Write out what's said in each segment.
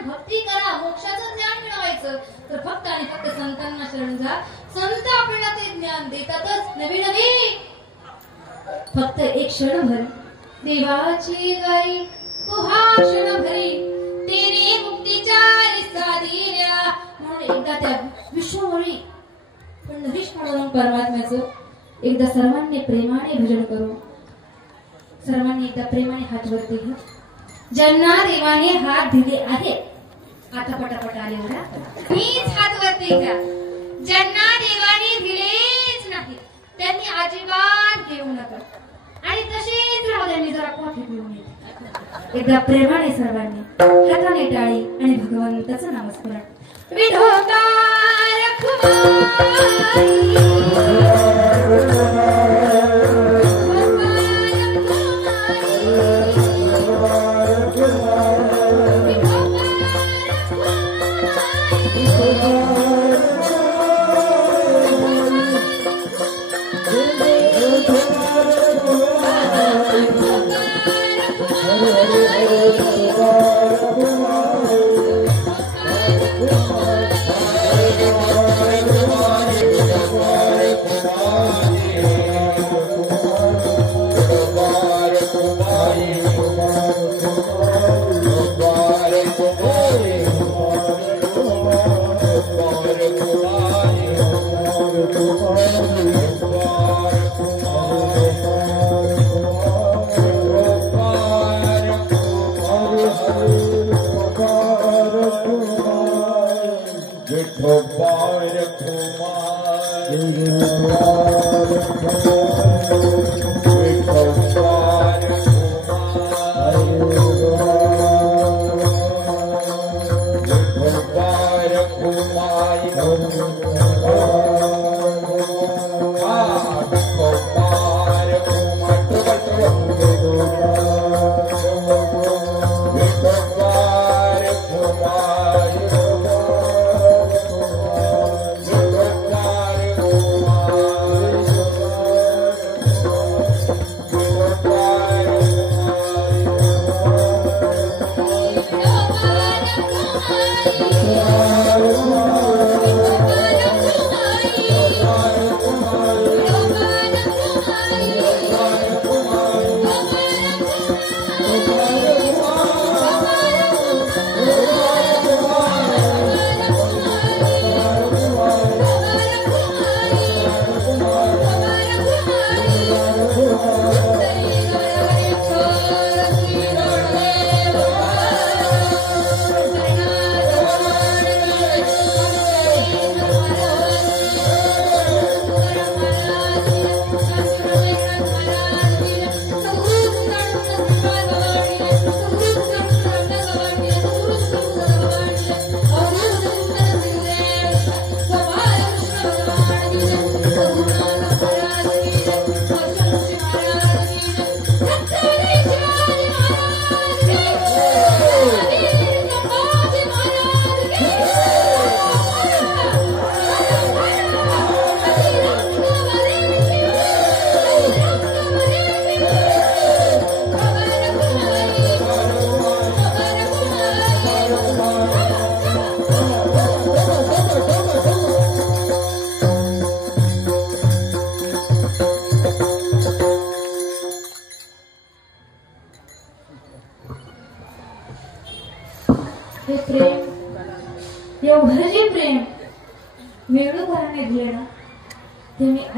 ज्ञान भक्ती करा, मोक्षाचं ज्ञान मिळवायचं तर फक्त आणि फक्त संतांना शरण जा. संत आपल्याला ते ज्ञान देतातच. नवी नवी फक्त एक क्षणभर देवाची द्वारी पुहा क्षणभरी तेरी मुक्तीच्या साधीऱ्या. म्हणून एकदा त्या विष्णूमुळी पण विष्णू परमात्म्याचं एकदा सर्वांनी प्रेमाने भजन करू. सर्वांनी एकदा प्रेमाने हात वरती घ्या. ज्यांना देवाने हात दिले आहेत आता पटापट आले बघा, मीच हात वरती घ्या. ज्यांना देवाने दिलेच नाही त्यांनी अजिबात घेऊ नका आणि तसेच राहू द्या. मी जरा कॉफी पिऊन येते. एकदा प्रेमाने सर्वांनी हाताने टाळी आणि भगवंताचं नामस्मरण. विठोबा रखुमाई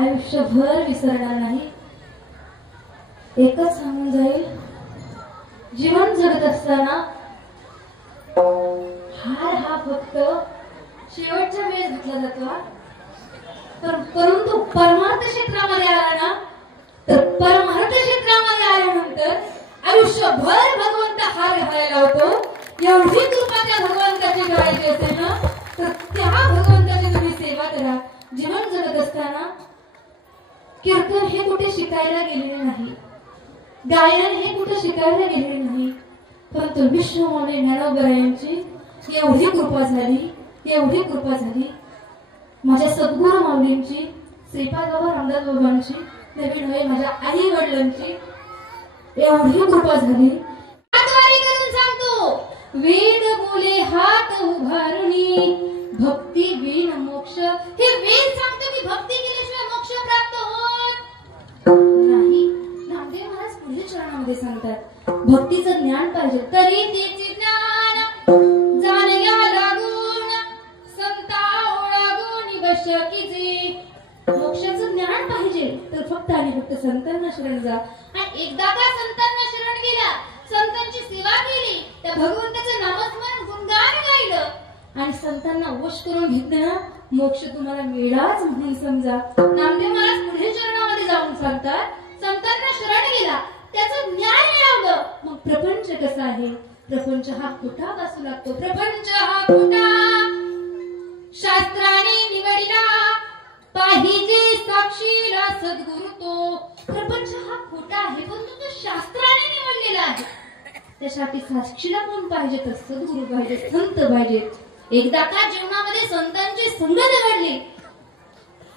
आयुष्यभर विसरणार नाही. एकच सांगून जाईल, जीवन जगत असताना हार हा फक्त शेवटच्या वेळेस घेतला जातो. परंतु परमार्थ क्षेत्रामध्ये आला ना तर परमार्थ क्षेत्रामध्ये आल्यानंतर आयुष्यभर भगवंत हार घालायला होतो. एवढी कृपा त्या भगवंताची करायची असेल ना तर त्या भगवंताची तुम्ही सेवा करा. जीवन जगत असताना कीर्तन हे कुठे शिकायला गेलेले नाही, गायन हे कुठे शिकायला गेलेले नाही, परंतु विष्णूमाऊली ज्ञानोबरायांची एवढी कृपा झाली, एवढी कृपा झाली. माझ्या सद्गुरू माऊलींची, श्रीपाद बाबा रामदास बाबांची, नवीन होय माझ्या आई वडिलांची एवढी कृपा झाली. आत्वारी करून सांगतो वेद बोले हात उभारुनी भक्ती बिन मोक्ष. हे वेद सांगतो की भक्ती केल्याशिवाय मोक्ष प्राप्त होत नाही. नामदेव महाराज पुढील चरणामध्ये सांगतात भक्तीचं ज्ञान पाहिजे तरी तेचे ज्ञान जाणया लागून संता ओळागून बशकीचे. मोक्षाचं ज्ञान पाहिजे तर फक्त आणि फक्त संतांना शरण जा. आणि एकदा का संतांना शरण गेला, संतांची सेवा केली, त्या भगवंताचं नामस्मरण गुणगान गायलं आणि संतांना वश करून घेतलं, मोक्ष तुम्हाला मिळालाच म्हणून समजा. नामदेव महाराज पुढील चरणामध्ये जाऊन सांगतात संतांना शरण गेला, त्याचं ज्ञान मिळवलं, मग प्रपंच कसा आहे? प्रपंच हा खोटा वासू लागतो. प्रपंच हा खोटा शास्त्राने निवडिला पाहिजे साक्षीला सद्गुरु तो. प्रपंच हा खोटा आहे परंतु तो शास्त्राने निवडलेला आहे. त्यासाठी साक्षीला कोण पाहिजे तर सद्गुरु पाहिजे, संत पाहिजे. एकदा का जीवनामध्ये संतांची संगत घडली,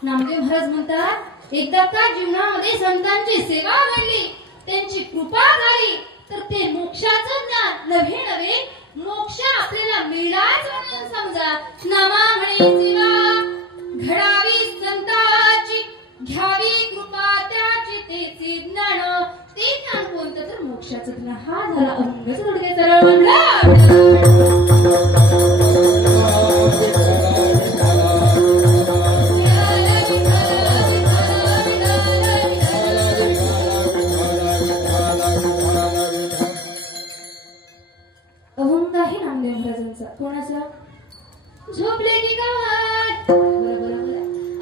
नामदेव महाराज म्हणतात एकदा का जीवनामध्ये संतांची सेवा घडली, त्यांची कृपा झाली तर ते मोक्षाचं ज्ञान नव्हे नव्हे मोक्ष आपल्याला मिळालाच म्हणून समजा. नामा म्हणे सेवा घडावी संताची, घ्यावी कृपा त्याची, तेचे ज्ञान. ते ज्ञान कोणतं तर मोक्षाचं ज्ञान. हा झाला अभंगाचा थोडक्यात सरळ म्हणला. अभंग आहे नामदेव महाराजांचा. कोणाचा? झोपले की काय?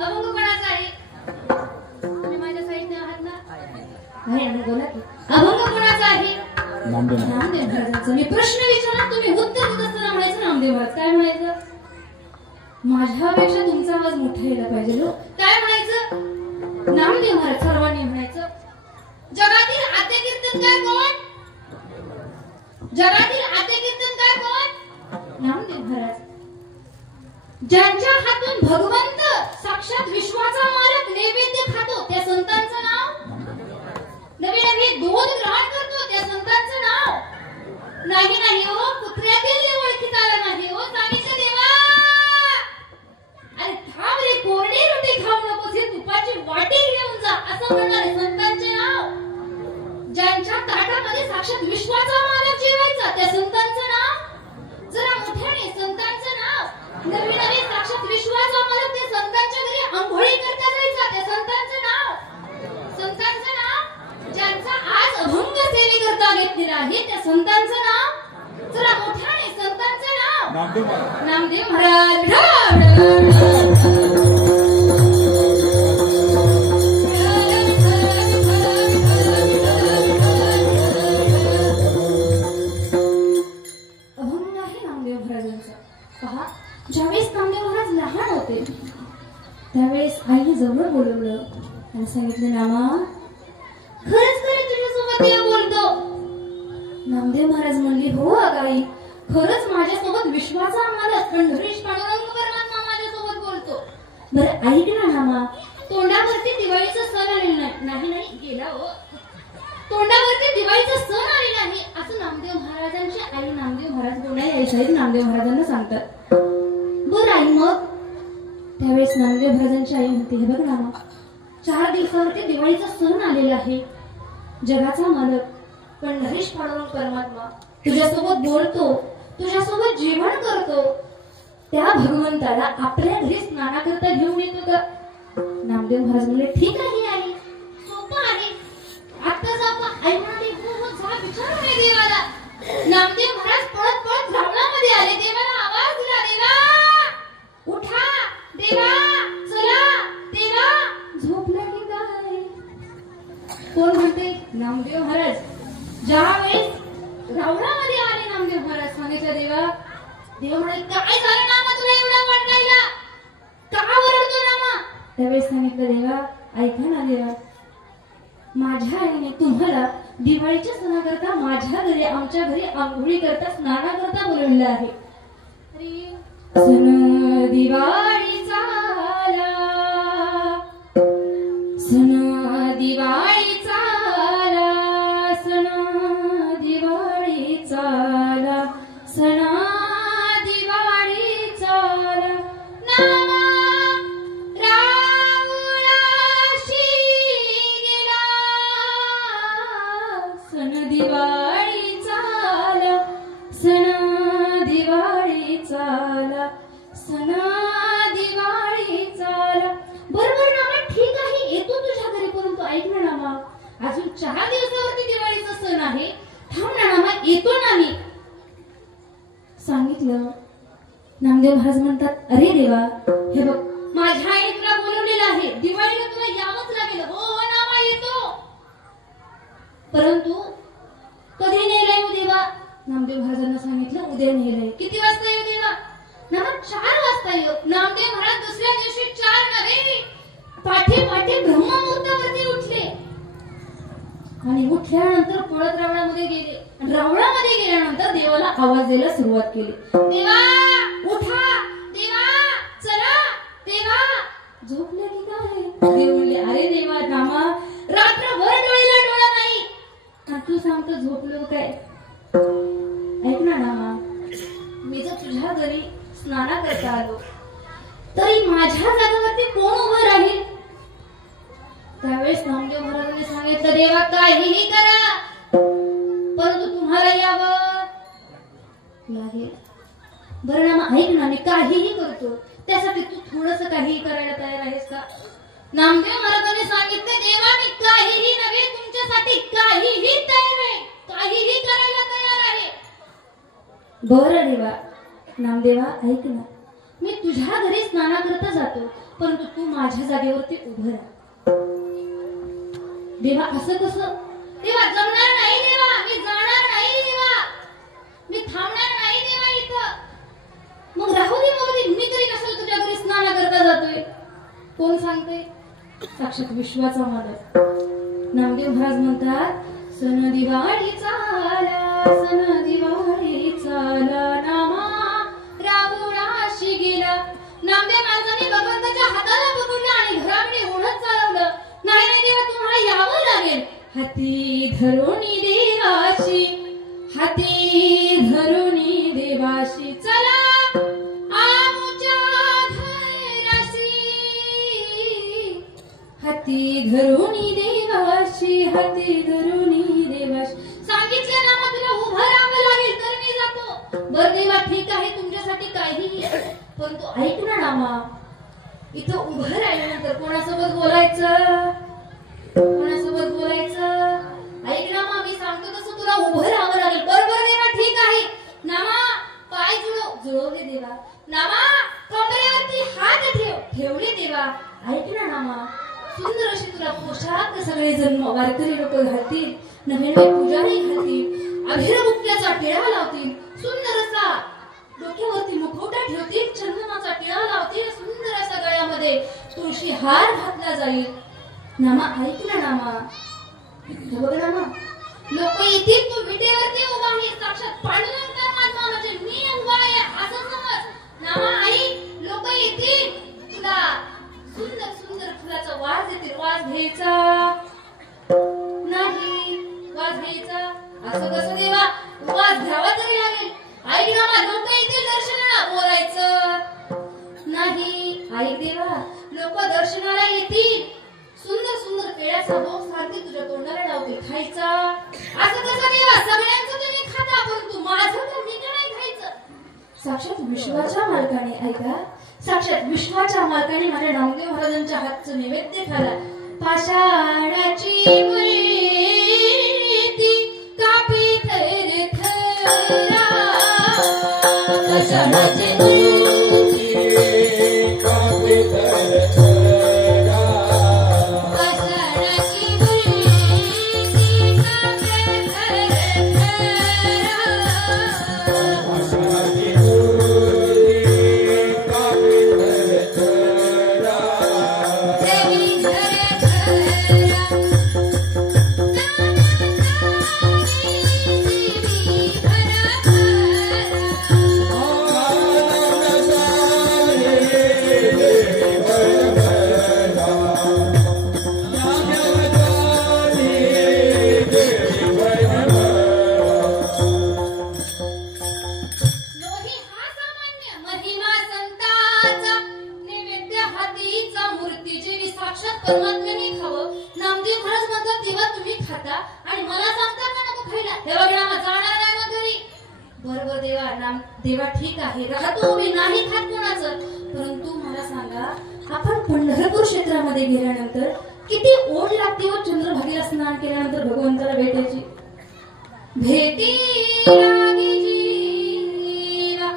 अभंग कोणाचा आहे? तुम्ही माझ्या साईडने आहात ना? आहे ना, बोला की. अभंग कोणाचा आहे? नामदेव महाराजांचा. मी प्रश्न विचारला, तुम्ही उत्तर देत असताना म्हणायचं नामदेव महाराज. काय म्हणायचं? माझ्यापेक्षा तुमचा आवाज मोठा यायला पाहिजे लो. काय म्हणायचं? नामदेव महाराज. सर्वांनी म्हणायचं. जगातील आद्य कीर्तनकार कोण? जगातील आद्य कीर्तनकार कोण? नामदेव महाराज. ज्यांच्या हातून भगवंत साक्षात विश्वाचा मालक नैवेद्य खातो त्या संतांचं नाव, नवे नवे दूध ग्रहण करतो त्या संतांचं नाव. नाही नाही हो, कुत्र्यातील ओळखीत आला नाही हो. सांगितलं देवा अरे थांब रे, कोरडी रोटी खाऊ नकोस, हे तुपाची वाटी घेऊन जा असं म्हणणारे संतांचे नाव. ज्यांच्या ताटामध्ये साक्षात विश्वाचा मालक जेवायचा त्या संतांचं नाव. जरा मोठ्याने संतांचं नाव. नवी नवी साक्षात विश्वाचा मालक त्या संतांच्या घरी अंघोळी करता जायचा त्या संतांचं नाव. संतांचं नाव. ज्यांचा आज अभंग सेवी करता घेतलेला आहे त्या संतांचं नाव. जरा मोठ्याने संतांचं नाव. नामदेव महाराज. ज्यावेळेस नामदेव महाराज लहान होते त्यावेळेस आईने जवळ बोलवलं आणि सांगितलं नामा खरंच खरं तुझ्यासोबत देव बोलतो. नामदेव महाराज म्हणले हो अगाई, खरंच माझ्यासोबत विश्वाचा मालक पंढरीश पांडुरंग परमात्मा माझ्यासोबत बोलतो. बरं ऐक ना नामा, तोंडावरती दिवाळीचा सण आलेला नाही. नाही गेला हो, तोंडावरती दिवाळीचा सण आलेला नाही असं नामदेव महाराजांची आई नामदेव महाराज बोलायला यायचे नामदेव महाराजांना सांगतात. बरं आई मग? त्यावेळेस नामदेव महाराजांची आई म्हणते हे बघ नामा, 4 दिवसावरती दिवाळीचा सण आलेला आहे. जगाचा मालक पंढरीश पांडुरंग परमात्मा तुझ्यासोबत बोलतो, तुझ्यासोबत जेवण करतो. त्या भगवंताला आपल्या घरी स्नानाकरता घेऊन येतो का? नामदेव महाराज म्हणले ठीक आहे आई, सोपं आहे. आता जाऊ आई म्हणाली हो हो जा विचारू नये देवाला. नामदेव महाराज पळत पळत रावणामध्ये आले. देवाला आवाज दिला, देवा उठा, देवा चला, देवा झोपला की काय? कोण म्हणते? नामदेव महाराज. ज्यावेळेस रावणामध्ये आले नामदेव महाराज सांगितलं देवा. देव म्हणाले काय झालं नामा तुला एवढा वरडायला? का वरडतो नामा? त्यावेळेस सांगितलं देवा ऐका ना देवा, माझ्या आईने तुम्हाला दिवाळीच्या सणाकरता माझ्या घरी आमच्या घरी आंघोळी करता स्नानाकरता बोलवलेलं आहे. सण दिवाळीचा आला, सण दिवाळीचा आला, सण दिवाळीचा आला, सण 4 दिवसावरती दिवाळीचा सण आहे, थांब ना नामा, येतो ना मी. सांगितलं. नामदेव महाराज म्हणतात, अरे देवा, हे बघ, माझ्या आईने तुला बोलवलेलं आहे, दिवाळीला तुला यावंच लागेल. हो नामा, येतो. परंतु कधी नेलंय हो देवा? नामदेव महाराजांना सांगितलं, उद्या नेलंय. किती वाजता येऊ देवा? नामा, 4 वाजता येऊ. नामदेव महाराज दुसऱ्या दिवशी 4 नव्हे, पाठी ब्रह्ममुहूर्तावरती उठले आणि उठल्यानंतर पळत रावणामध्ये गेले. रावणामध्ये गेल्यानंतर देवाला आवाज द्यायला सुरुवात केली. देवा उठा, देवा चला, देवा झोपले की काय? देव म्हणले, अरे देवा रामा, रात्रभर डोळ्याला डोळा नाही, तू सांगतो झोपलो काय? ऐक ना रामा, मी जर तुझ्या घरी स्नाना करता आलो तरी माझ्या जागेवरती कोण उभं राहील? त्यावेळेस नामदेव महाराजांनी सांगितलं, देवा काहीही करा, परंतु तुम्हाला यावं लागेल. बरं नामा, ऐक ना, मी काहीही करतो, त्यासाठी तू थोडस काहीही करायला तयार आहेस का? नामदेव महाराजांनी सांगितलं, देवा मी काहीही नव्हे, तुमच्यासाठी काहीही तयार आहे, काहीही करायला तयार आहे. बरं देवा. नामदेवा ऐक ना, मी तुझ्या घरी स्नाना करता जातो, परंतु तू माझ्या जागेवरती उभं राहा. देवा असं कसं? देवा जमणार नाही देवा, मी जाणार नाही देवा, मी थांबणार नाही देवा इथं. मग राहू दे, मी तरी कशाला तुझ्या घरी स्नान करता जातोय? कोण सांगते? साक्षात विश्वाचा मालक नामदेव महाराज म्हणतात, सन दिवाळीचा आला, सन दिवाळीचा आला, नामा रावणाशी गेला. नामदेव महाराजांनी भगवंताच्या हाताला पकडलं आणि घराकडे ओढत चालवलं. नाही नाही देवा, तुम्हाला यावं लागेल. हाती धरुणी देवाशी, हाती धरुणी देवाशी, चला आमुच्या घराशी, हाती धरुणी देवाशी, हाती धरुणी देवाशी. सांगितलं ना, मग तुला उभं राहावं लागेल तर मी जातो. बरं देवा ठीक आहे, तुमच्यासाठी काहीही, परंतु ऐक ना नामा, इथं उभं राहिल्यानंतर कोणासोबत बोलायचं? कोणासोबत बोलायचं? ऐक नामा, मी सांगतो तसं तुला उभं राहावं लागेल. बरोबर देवा, ठीक आहे. नामा पाय जुळवले देवा. नामा कमरेवरती हात ठेवले देवा. ऐक ना नामा, सुंदर अशी तुला पोशाख सगळे जण वारकरी लोक घालतील, नवीन पुजारी घालतील, अभिरमुक्त्याचा टिळा लावतील, सुंदर असा डोक्यावरती मुखवटा ठेवतील, चंदनाचा टिळा लावतील, सुंदर असा गळ्यामध्ये तुळशी हार घातला जाईल. नामा ऐक ना नामा, बघ नामा, लोक येतील, तू विटेवरती उभा आहे, साक्षात पांडुरंग परमात्मा म्हणजे मी उभा आहे असं समज. नामा ऐक, लोक येतील, तुला सुंदर सुंदर फुलाचा वास येतील, वास घ्यायचा नाही, वास घ्यायचा असं कसं देवा? वास घ्यावा तरी लागेल. ऐक नामा, लोक येतील दर्शनाला, बोलायचं नाही. ऐक देवा, लोक दर्शनाला येतील, सुंदर सुंदर पेड्याचा बोक्स सारखी तुझ्या तोंडाला लावतील, खायचा असं कसं देवा? सगळ्यांचं तुम्ही खाता, परंतु माझं तर मी नाही खायचं. साक्षात विश्वाच्या मालकाने, ऐका, साक्षात विश्वाच्या मालकाने माझ्या नामदेव महाराजांच्या हातचं नैवेद्य खाला. पाषाणाची मूर्ती कापी थरथरा, पाषाणाची मूर्ती कापी थरथरा, परमात्म्याने खावं. नामदेव महाराज म्हणतात तेव्हा तुम्ही खाता आणि मला सांगता का नको खायला? हे बघ ना, जाणार नाही मग घरी. बरोबर देवा, देवा ठीक आहे, राहतो मी, नाही खात कोणाचं, परंतु मला सांगा, आपण पंढरपूर क्षेत्रामध्ये गेल्यानंतर किती ओढ लागते व चंद्रभागेला स्नान केल्यानंतर भगवंताला भेटायची. भेटी लागी जीवा,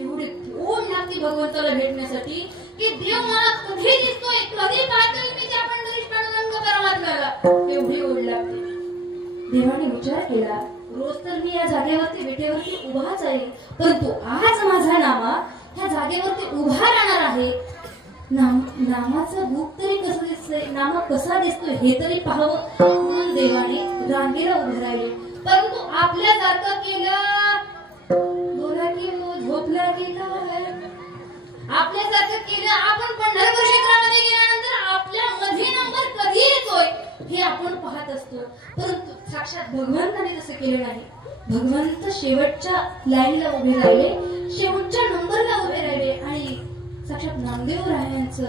एवढी ओढ लागते भगवंताला भेटण्यासाठी की देव मला कधी दिसतोय, कधी पाहतोय मी त्या पंढरीश पांडुरंग परमात्म्याला, एवढी ओढ लागते. देवाने विचार केला, रोज तर मी या जागेवरती विटेवरती उभाच आहे, परंतु आज माझा नामा ह्या जागेवरती उभा राहणार आहे. नामाचं रूप तरी कसं दिसतंय, नामा कसा दिसतोय हे तरी पाहावं म्हणून देवाने रांगेला उभे राहिले. परंतु आपल्यासारखं केलं, बोला की झोपला की काय, आपल्यासारखं केलं. आपण पंढरपूर क्षेत्रामध्ये गेल्यानंतर आपल्या मध्ये नंबर कधी येतोय हे आपण पाहत असतो, परंतु साक्षात भगवंताने तसं केलं नाही. भगवंत शेवटच्या लाईनला उभे राहिले, शेवटच्या नंबरला उभे राहिले आणि साक्षात नामदेव रायांचं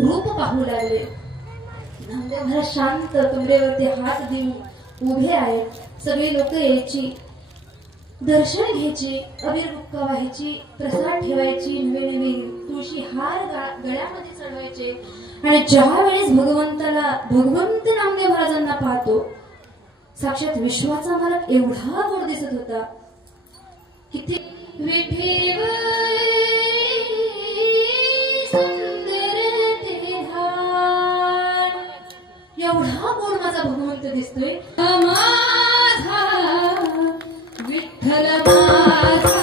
रूप पाहू लागले. नामदेव महाराज शांत कमरेवरती हात देऊन उभे आहेत. सगळे लोक यायची, दर्शन घ्यायचे, अबीर बुक्का व्हायची, प्रसाद ठेवायची, नवे नवे तुळशी हार गळ्यामध्ये चढवायचे. आणि ज्या वेळेस भगवंत नामदेव महाराजांना पाहतो, साक्षात विश्वाचा मालक एवढा गोड दिसत होता. किती विठेव सुंदर ते धान, एवढा गोड माझा भगवंत दिसतोय. माझा विठ्ठल माझा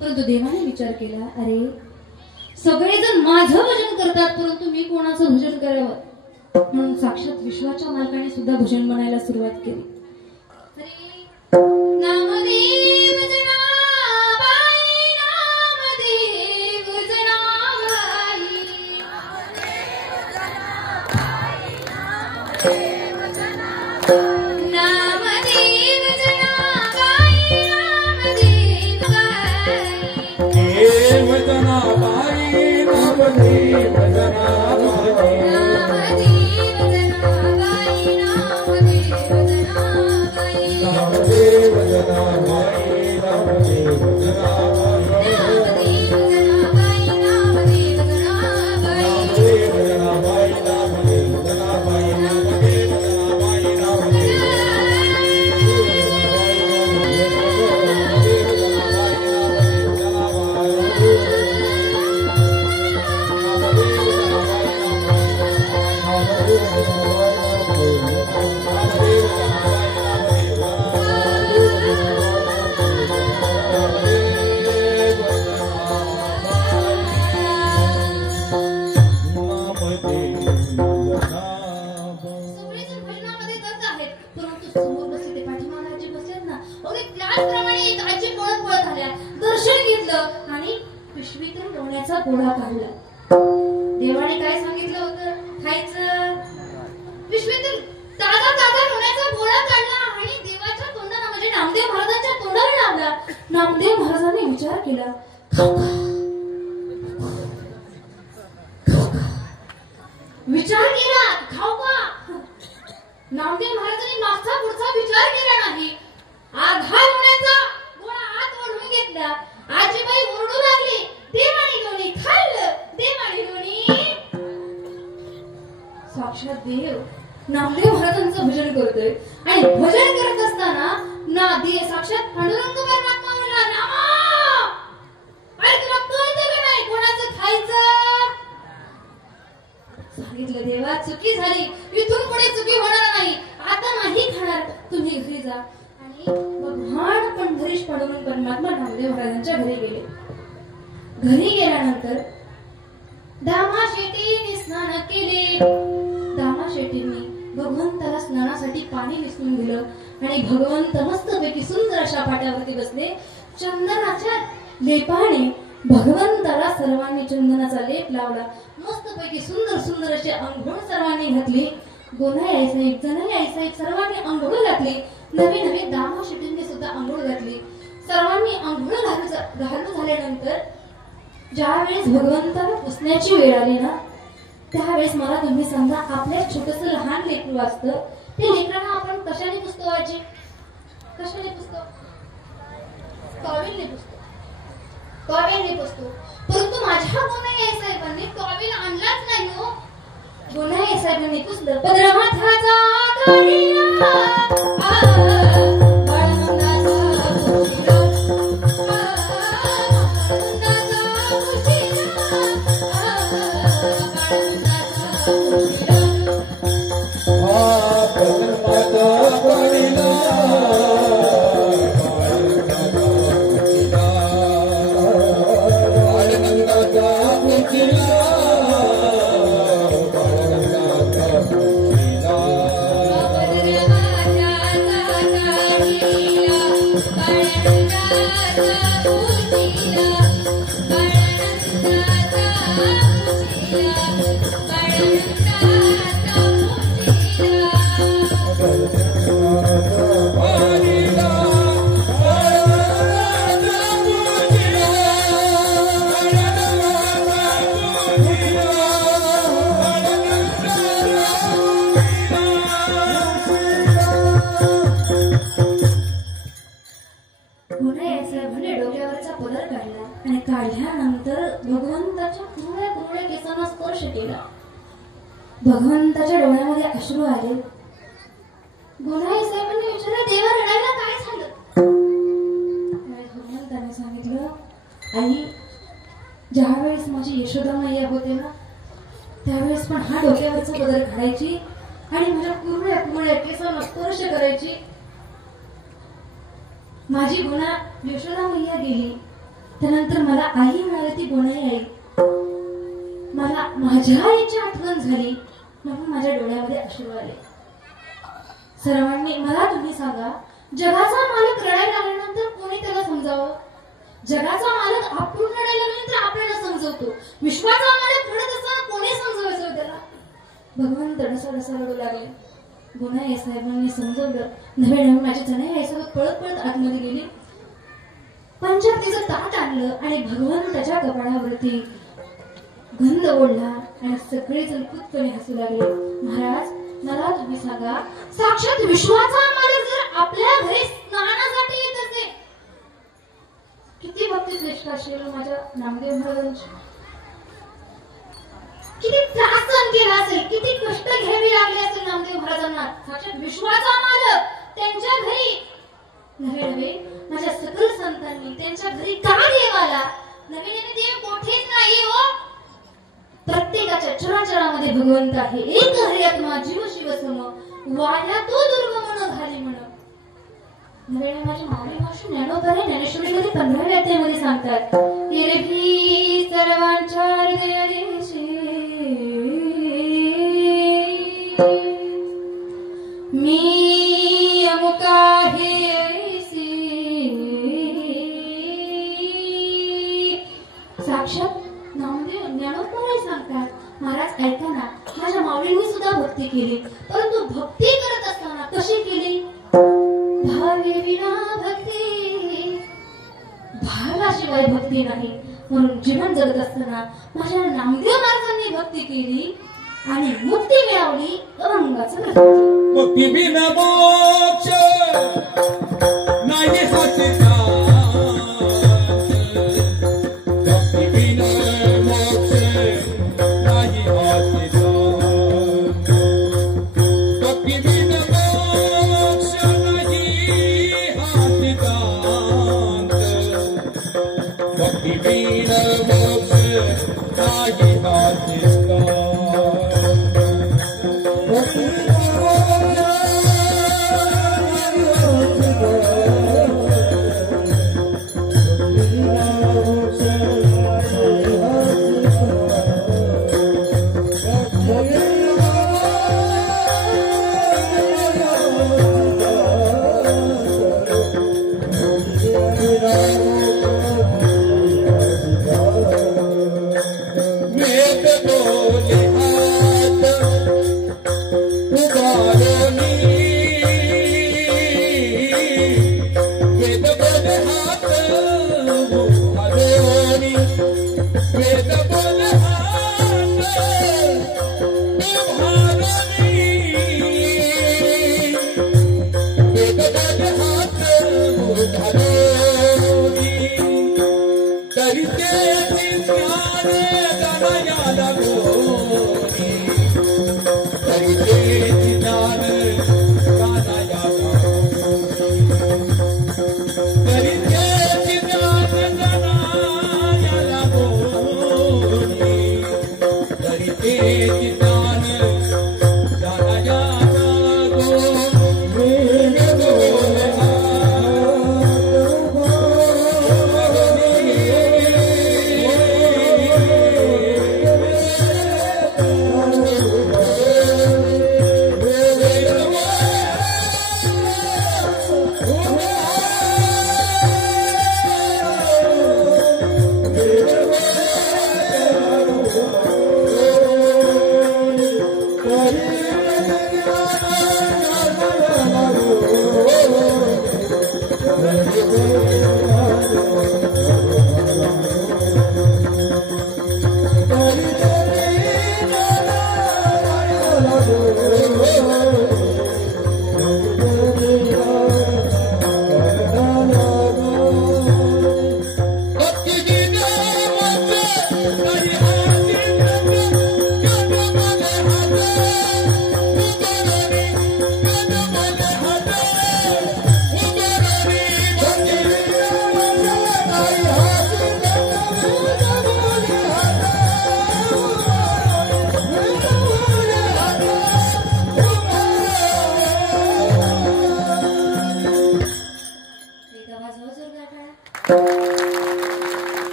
परंतु देवाने विचार केला, अरे सगळेजण माझं भजन करतात, परंतु मी कोणाचं भजन करावं. म्हणून साक्षात विश्वाच्या मालकाने सुद्धा भजन म्हणायला सुरुवात केली. नामदेव जनाबाई, नामदेव जनाबाई, नामदेव जनाबाई, देव जनाबाई, नामदेव जनाबाई, नामदेव जनाबाई, नामदेव जनाबाई, नामदेव जनाबाई, नामदेव जनाबाई, नामदेव जनाबाई, नामदेव जनाबाई, नामदेव जनाबाई, नामदेव जनाबाई, नामदेव जनाबाई, नामदेव जनाबाई. गोळा काढला. देवाने काय सांगितलं होतं खायचं? पिशवीतून ताजा ताजा लोण्याचा गोळा काढला आणि देवाच्या तोंडाला म्हणजे नामदेव महाराजांच्या तोंडाला लावला. नामदेव महाराजांनी विचार केला, खाऊ का? विचार केला खाऊ का? नामदेव महाराजांनी मागचा पुढचा विचार केला नाही. आघा लोण्याचा गोळा आत ओढून घेतला. आजीबाई ओरडू लागली, देवाणी लोणी खाल्लं, देवाणी लोणी. साक्षात देव नामदेव महाराजांचं भजन करतोय आणि भजन करत असताना साक्षात पांडुरंग परमात्मा म्हणला, रामा अरे तुला कळतं का नाही कोणाचं खायचं? सांगितलं देवा चुकी झाली, इथून पुढे चुकी होणार नाही, आता नाही खाणार, तुम्ही घरी जा. आणि भगवान पंढरीश पांडुरंग परमात्मा नामदेव महाराजांच्या घरी गेले. घरी गेल्यानंतर दामा शेट्टीने स्नान केले. दामा शेट्टींनी भगवंताला स्नानासाठी पाणी मिसळून दिलं आणि भगवंत मस्तपैकी सुंदर अशा पाट्यावरती बसले. चंदनाच्या लेपाने भगवंताला सर्वांनी चंदनाचा लेप लावला. मस्तपैकी सुंदर सुंदर अशी अंघोळ सर्वांनी घातली. गोनाई आई साहेब, जनाई आई साहेब सर्वांनी अंघोळ घातली. नवी नवी दामा शेट्टींनी सुद्धा अंघोळ घातली. सर्वांनी अंघोळ घालून झाल्यानंतर ज्यावेळेस भगवंताला पुसण्याची वेळ आली ना, त्यावेळेस मला तुम्ही सांगा, आपल्या छोटस लहान लेकरू असतं, ते लेकरांना आपण कशाने पुसतो आजी? कशाने पुसतो? टॉवेलने पुसतो, टॉवेलने पुसतो. परंतु माझ्या गोनाई आई साहेबांनी टॉवेल आणलाच नाही हो. गोनाई आई साहेबांनी पुसलं. पदरमाथाचा डोक्यावरचा पदर काढला आणि काढल्यानंतर भगवंताच्या कुरळ्या कुरळ्या केसांना स्पर्श केला. भगवंताच्या डोळ्यामध्ये अश्रू आले. गोनाई साहेबांनी विचारलं, देवा रडायला काय झालं? भगवंताने सांगितलं, आई ज्यावेळेस माझी यशोदा मैया होते ना, त्यावेळेस पण हा डोक्यावरचा पदर काढायची आणि माझ्या कुरळ्या कुरळ्या केसांना स्पर्श करायची. माझी गुणा यशोदा मैया गेली, त्यानंतर मला आई मिळाली, ती गोनाई आई. मला माझ्या आईची आठवण झाली म्हणून माझ्या डोळ्यामध्ये अश्रू आले. सर्वांनी मला तुम्ही सांगा, जगाचा मालक रडायला लागल्यानंतर कोणी त्याला समजावं? जगाचा मालक आपण रडायला लागल्यानंतर आपल्याला समजवतो. विश्वाचा मालक रडत असताना कोणी समजवायचं त्याला? भगवंत डसा रडू लागले. गोनाई साहेबांनी समजवलं. नवे नवे माझी जनाई आईसोबत पळत पळत आतमध्ये गेली. पंचामृतीचं ताट आणलं आणि भगवंताच्या कपाळावरती गंध ओढला आणि सगळेजण खुदपणे हसू लागले. महाराज मला तुम्ही सांगा, साक्षात विश्वाचा मालक जर आपल्या घरी स्नानासाठी येत असेल, किती भक्ती निष्ठा असेल माझ्या नामदेव महाराजांची? किती त्रास सहन केला असेल, किती कष्ट घ्यावी लागले असेल नामदेव महाराजांना. साक्षात विश्वाचा मालक त्यांच्या घरी नवे नवे माझ्या सकल संतांनी त्यांच्या घरी का देव आला? नवे नवे देव मोठेच नाही हो, प्रत्येकाच्या चराचरामध्ये भगवंत आहे. एक हरे आत्मा जीव शिव सम, वाया तो दुर्गमन घाली म्हण. नवे नवे माझी माऊली भाषू ज्ञानोबा ज्ञानेश्वरीमध्ये 15व्या अध्यायामध्ये सांगतात, एरवी सर्वांच्या हृदय देशी मी अमुका हेसी. साक्षात नामदेव म्हणून जीवन जगत असताना माझ्या नामदेव महाराजांनी भक्ती केली आणि मुक्ती मिळवली अभंगाचं प्रदर्शन. मुक्ती बिन मोक्ष नाही हातीचा, मुक्ती बिन मोक्ष नाही हातीचा, मुक्ती बिन मोक्ष नाही हातीचा, मुक्ती बिन मोक्ष नाही हातीचा.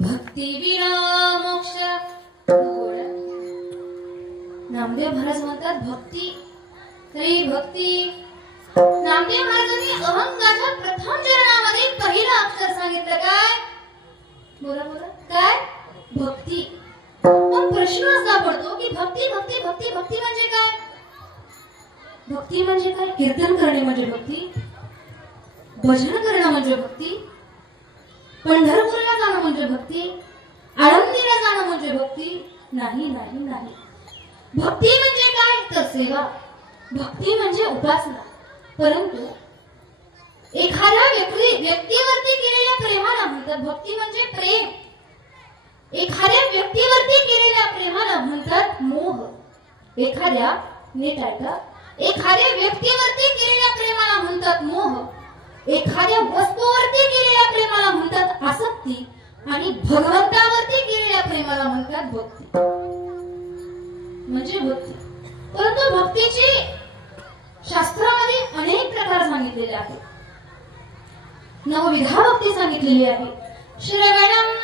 भक्ती विना मोक्ष. नामदेव महाराज म्हणतात भक्ती तरी भक्ती. नामदेव महाराजांनी अभंगाच्या प्रथम चरणामध्ये पहिलं अक्षर सांगितलं काय? बोला बोला काय? भक्ती. मग प्रश्न असा पडतो की भक्ती भक्ती भक्ती भक्ती म्हणजे काय? भक्ती म्हणजे काय? कीर्तन करणे म्हणजे भक्ती, भजन करणं म्हणजे भक्ती, पंढरपूरला जाणं म्हणजे भक्ती, आळंदीला जाणं म्हणजे भक्ती? नाही नाही नाही. भक्ती म्हणजे काय? तर सेवा. भक्ती म्हणजे उपासना. परंतु एखाद्या व्यक्तीवरती केलेल्या प्रेमाला म्हणतात भक्ती म्हणजे प्रेम. एखाद्या व्यक्तीवरती केलेल्या प्रेमाला म्हणतात मोह. एखाद्या नीट ऐका, एखाद्या व्यक्तीवरती केलेल्या प्रेमाला म्हणतात मोह. एखाद्या वस्तूवरती केलेल्या प्रेमाला म्हणतात आसक्ती आणि भगवंतावरती केलेल्या प्रेमाला म्हणतात भक्ती. म्हणजे भक्ती. परंतु भक्तीचे शास्त्रामध्ये अनेक प्रकार सांगितलेले आहेत. नवविधा भक्ती सांगितलेली आहे. श्रवणम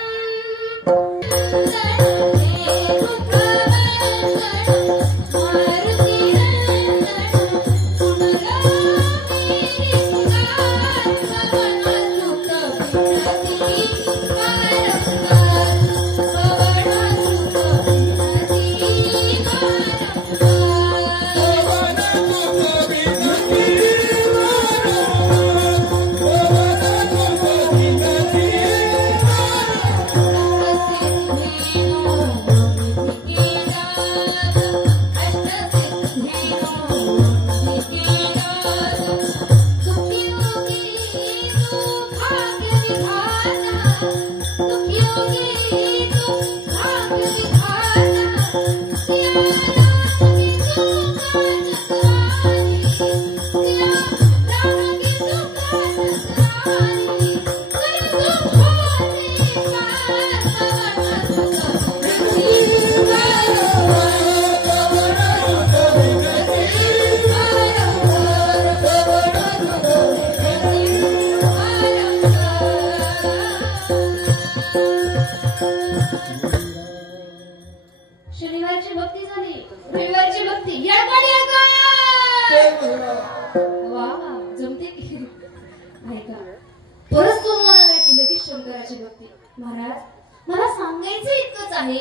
महाराज मला सांगायचं इतकंच आहे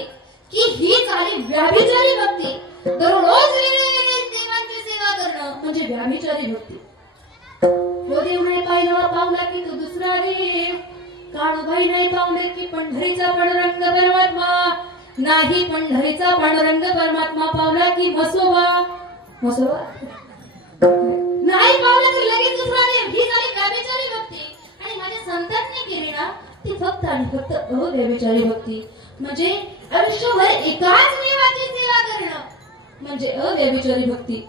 की ही झाली व्याभिचारी भक्ती. दररोज वेळोवेळी देवांची सेवा करणं म्हणजे व्याभिचारी भक्ती. तो देव नाही पाहिलं पावला की तो दुसरा देव. काळूबाई नाही पावले की पंढरीचा पांडुरंग परमात्मा नाही. पंढरीचा पांडुरंग परमात्मा पावला की मसोबा नाही पावला की लगेच दुसरा देव. ही झाली व्याभिचारी भक्ती. आणि माझ्या संतांनी केली ना ती फक्त आणि फक्त अव्यभिचारी भक्ती. म्हणजे आयुष्यभर एकाच देवाची सेवा करणं म्हणजे अव्यभिचारी भक्ती.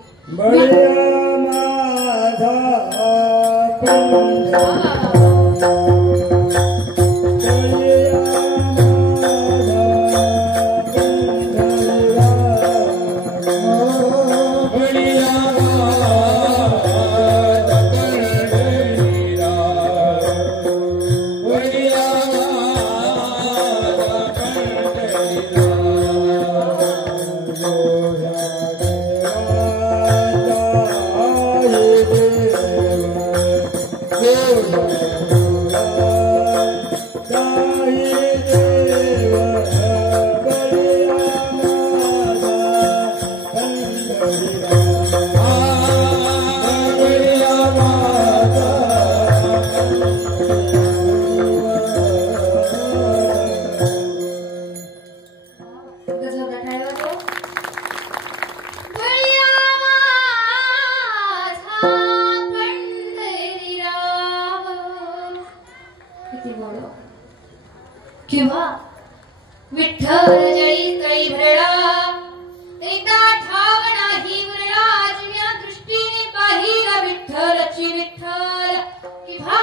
किंवा विठ्ठल जळी तळी भरला एकदा ठाव नाही उरला. जुन्या दृष्टीने पाहिला विठ्ठलची विठ्ठल. किंवा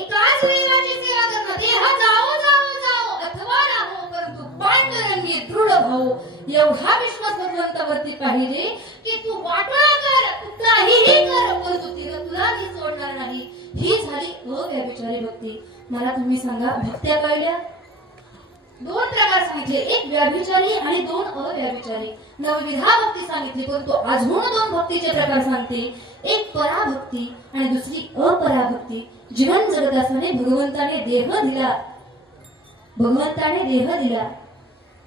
एकाच देवाची सेवा करणं देह जाओ जाओ जाओ अथवा राहो परंतु पांडुरंगी दृढ भाऊ. एवढा विश्वास भगवंतावरती पाहिजे की तू वाटोळा कर तू काहीही कर परंतु तिला तुला ती सोडणार नाही. ही झाली अव्यभिचारी भक्ती. मला तुम्ही सांगा भक्त्या पाहिल्या दोन प्रकार सांगितले. एक व्याभिचारी आणि दोन अव्याभिचारी. नवविधा भक्ती सांगितली परंतु अजून दोन भक्तीचे प्रकार सांगते. एक पराभक्ती आणि दुसरी अपराभक्ती. जीवन जगदासाने भगवंताने देह दिला.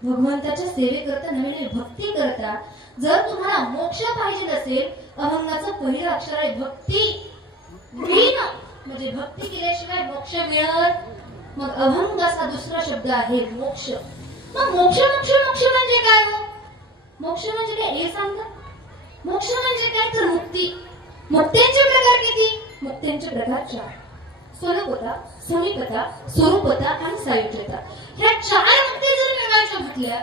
भगवंताच्या सेवेकरता नवीन नवीन भक्ती करता. जर तुम्हाला मोक्ष पाहिजे असेल अभंगाचं पहिलं अक्षर आहे भक्ती. म्हणजे भक्ती केल्याशिवाय मोक्ष मिळत. मग अभंगाचा दुसरा शब्द आहे मोक्ष. मग मोक्ष मोक्ष मोक्ष म्हणजे काय हो? मोक्ष म्हणजे काय हे सांगा. मोक्ष म्हणजे काय तर मुक्ती. मुक्त्यांचे प्रकार किती? मुक्त्यांचे प्रकार 4. स्वरूपता, समीपता, स्वरूपता आणि सायुज्यता. ह्या 4 मुक्ती जर मिळवायच्या म्हटल्या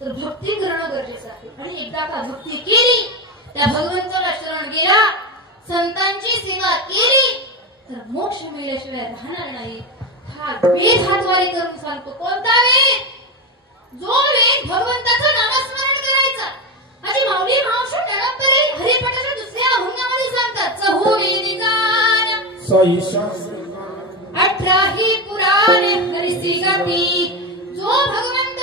तर भक्ती करणं गरजेचं आहे. आणि एकदा का भक्ती केली त्या भगवंताला शरण गेला संतांची सेवा केली तर मोक्ष मिळल्याशिवाय राहणार नाही. हा वेद हातवारी करून सांगतो. कोणता वेद? जो वेद भगवंताचं नामस्मरण करायचा. आधी माऊली मावशी नरपरे हरिपटाच्या दुसऱ्या अभंगामध्ये सांगतात 4 वेदी गान 18 पुराणे हरिसी गाती. जो भगवंत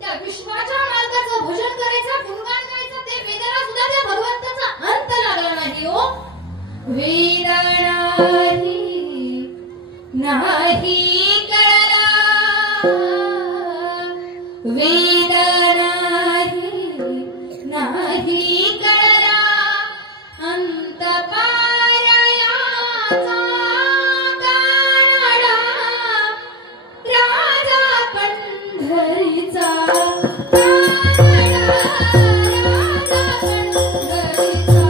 त्या विश्वाच्या मालकाचं भजन करायचं गुणगान करायचं ते वेदाला सुद्धा त्या भगवंताचा अंत लागला नाही हो. वेद नाही कळला वेद नाही कळला अंत पारयाचा कानडा राजा पंढरीचा. राजा पंढरीचा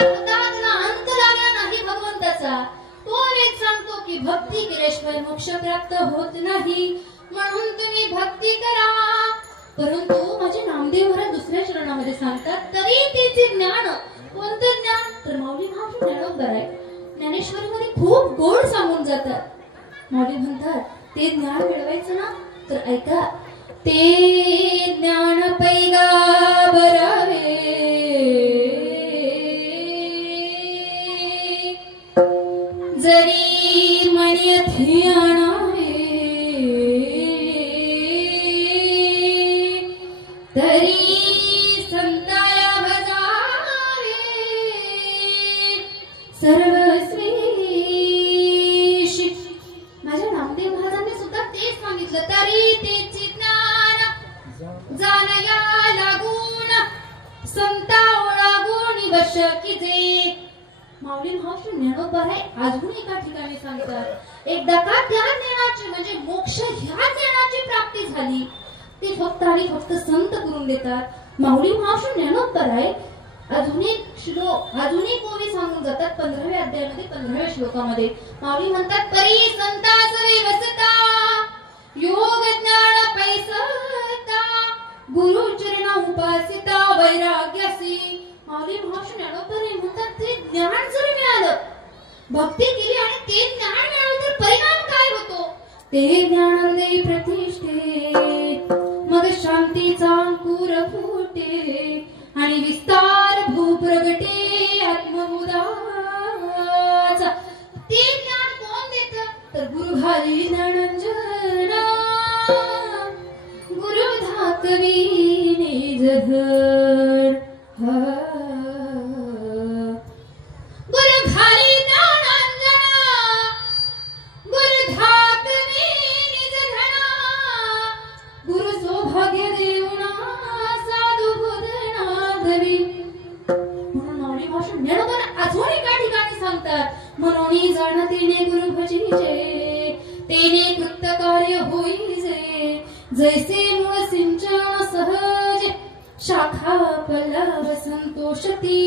हुतात्मा अंत लागला नाही भगवंताचा. तो वेद सांगतो की भक्ती केल्याशिवाय मोक्ष प्राप्त होत नाही, म्हणून तुम्ही भक्ती करा. परंतु माझे नामदेव महाराज दुसऱ्या चरणामध्ये सांगतात, तरी त्याचे ज्ञान कोणतं ज्ञान, तर माऊली महाराज ज्ञानोबर आहे. ज्ञानेश्वरीमध्ये खूप गोड सांगून जातात. माऊली म्हणतात ते ज्ञान मिळवायचं ना, तर ऐका, ते ज्ञान पैगाबरावे जरी मणियथी आणावे, तरी संताया भजावे सर्वस्वी. माझ्या नामदेव महाराजांनी सुद्धा तेच सांगितलं, तरी तेचे ज्ञान जाणया लागून संता ओळागून वश कीजे. माऊली महाराज ज्ञानोबर आहे. अजून एका ठिकाणी सांगतात, एकदा का त्या ज्ञानाची म्हणजे मोक्ष ह्या ज्ञानाची प्राप्ती झाली, ते फक्त आणि फक्त संत करून देतात. माऊली महाराज ज्ञानोबर आहे. अजून एक ओवी सांगून जातात 15व्या अध्यायामध्ये 15व्या श्लोकामध्ये. माऊली म्हणतात, परी संतास व्यवस्था योग ज्ञान पैसता गुरु चरणा उपासिता वैराग्यासी. माऊली महाराज ज्ञानोबर आहे. म्हणतात ते ज्ञान जर मिळालं, भक्ती केली आणि ते ज्ञान मिळालं तर परिणाम काय होतो, ते ज्ञान दे प्रतिष्ठे मग शांतीचा अंकुर फुटे आणि विस्तार भूप्रगटे आत्मबोधाचा. ते ज्ञान कोण देत, तर गुरु घाली ज्ञानांजना गुरु धाकवी निज धड. गुरु घाली ज्ञानांजना गुरु धाकवी निज धडा, गुरु सौभाग्य देऊना साधू बुधना धवी. म्हणून माऊली महाराज ज्ञानोबर अजून एका ठिकाणी सांगतात, म्हणून जाणतेने गुरु भजिजे तेने कृत्य कार्य होईजे, जैसे मूळ सिंचन सहज शाखा पल्लव संतोषती.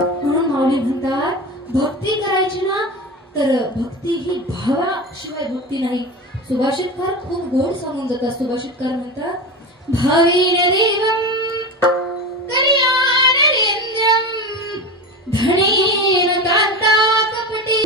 म्हणून माऊली म्हणतात, भक्ती करायची ना, तर भक्ती ही भावाशिवाय भक्ती नाही. सुभाषितकार खूप गोड सांगून जातात. सुभाषितकार म्हणतात, भावेन देवं कल्याण नरेंद्रं धनेन कांता कपटी.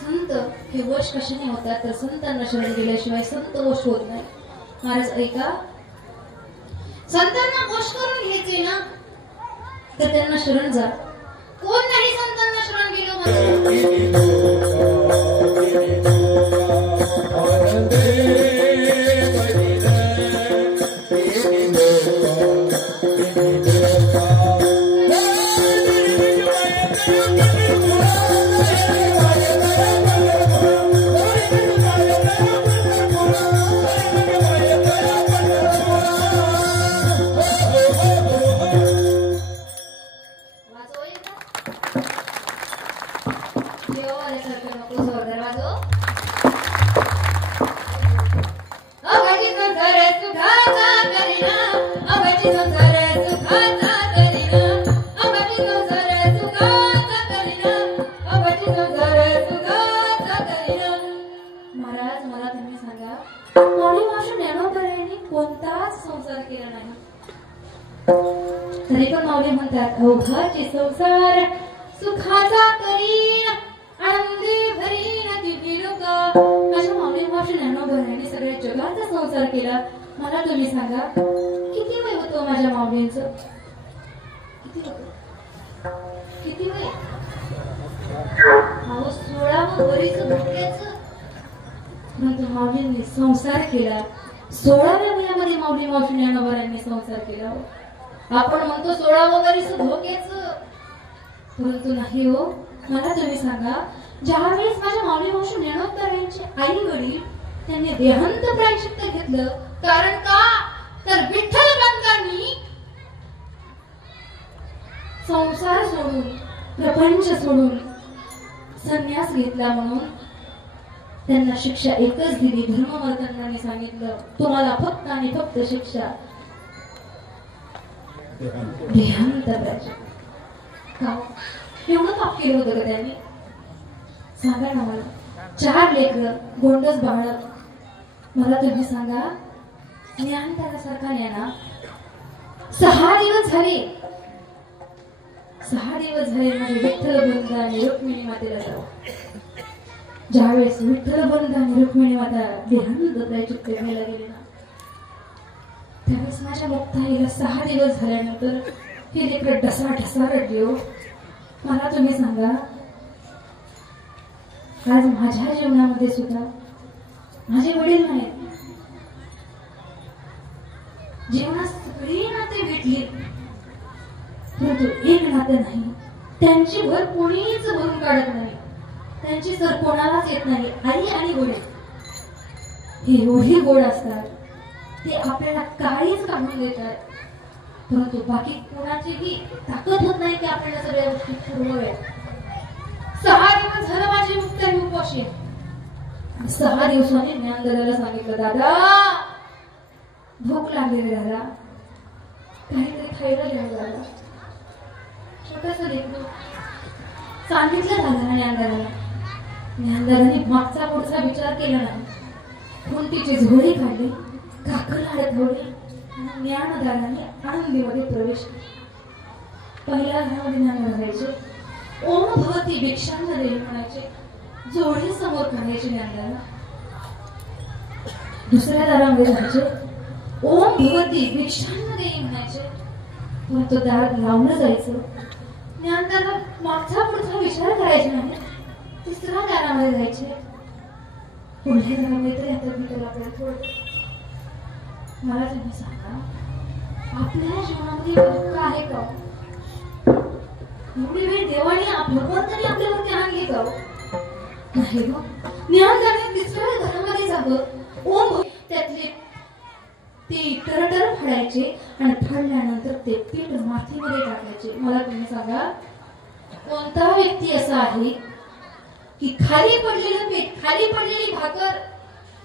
संत हे वश कशाने होतात तर संतांना शरण गेल्याशिवाय संत वश होत नाही. महाराज ऐका, संतांना वश करून घ्यायचे ना तर त्यांना शरण जा. कोण नाही संतांना शरण गेलो तरी पण माऊली म्हणतात अवघाचे संसार सुखाचा करीन आनंदी भरीन दिव्य लोक. माझ्या माऊली मावशी ज्ञानोबरांनी सगळ्या जगाचा संसार केला. मला तुम्ही सांगा किती वय होतं माझ्या माऊलींचं? किती वय? अहो 16 वर्ष धोक्याचं. परंतु माऊलींनी संसार केला. 16व्या वयामध्ये माऊली मावशी ज्ञानोबरांनी संसार केला. आपण म्हणतो 16वं वर्ष धोक्याचं, परंतु नाही हो. मला तुम्ही सांगा ज्यावेळेस माझ्या माऊली मावशी ज्ञानोबरांचे आई वडील त्यांनी देहांत प्रायश्चित्त घेतलं. कारण का तर विठ्ठल रंगांनी संसार सोडून प्रपंच सोडून संन्यास घेतला म्हणून त्यांना शिक्षा एकच दिली. धर्मवर्तनाने सांगितलं तुम्हाला फक्त आणि फक्त शिक्षा देहांत प्रायश्चित्त. का एवढं पाप केलं होतं का त्यांनी? सांगा ना मला. 4 लेकरं गोंडस बाळ. मला तुम्ही सांगा ज्ञान त्यासारखा ज्ञाना 6 दिवस झाले. 6 दिवस झाले माझे विठ्ठल बंध आणि रुक्मिणी मातेला जाऊ. ज्यावेळेस विठ्ठल बंध आणि रुक्मिणी माता देहांत प्रायश्चित्त घ्यायला गेले ना त्यावेळेस माझ्या मुक्ताईला 6 दिवस झाल्यानंतर हे लेकरं ढसा रडले हो. मला तुम्ही सांगा आज माझ्या जीवनामध्ये सुद्धा माझे वडील नाहीत. जीवनात सगळी नाते भेटली परंतु एक नातं नाही. त्यांची भर कोणीच भरून काढत नाही. त्यांची सर कोणालाच येत नाही. आई आणि वडील हे एवढे गोड असतात ते आपल्याला काहीच काढून देतात. परंतु बाकी कोणाचीही ताकद होत नाही की आपल्याला सगळ्या गोष्टी पुरवाव्या. 6 दिवस झालं माझी मुक्ताई उपाशी आहे. 6 दिवसांनी ज्ञानदादाला सांगितलं दादा भूक लागली रे दादा काहीतरी खायला घ्या दादा. छोटस लेकरू सांगितलं दादा ज्ञानदादाला. ज्ञानदादाने मागचा पुढचा विचार केला नाही. कुंतीची झोळी काढली काकल हळदवली आणि ज्ञानदादाने आनंदीमध्ये प्रवेश केला. पहिल्या घरामध्ये ज्ञानदादा राहायचे. ओम भवती भिक्षांमध्ये म्हणायचे. जोडी समोर काढायचे ज्ञानदादा. दुसऱ्या दारामध्ये जायचे. ओम भवती भिक्षांमध्ये म्हणायचे. परंतु दार लावलं जायचं. ज्ञानदादा मागचा पुढचा विचार करायचे नाही. तिसऱ्या दारामध्ये जायचे. पुढल्या दारामध्ये तरी आता मी त्याला आपल्याला थोडं. मला तुम्ही सांगा आपल्या जीवनामध्ये दुःख आहे का? एवढी वेळ देवाने भगवंताने आपल्यावरती आणली का? नाही ग. ज्ञानदाने तिसऱ्या घरामध्ये जावं. ओम त्यातले ते टरटर फाडायचे आणि फाडल्यानंतर ते पीठ मातीमध्ये टाकायचे. मला तुम्ही सांगा कोणता व्यक्ती असा आहे की खाली पडलेलं पीठ खाली पडलेली भाकर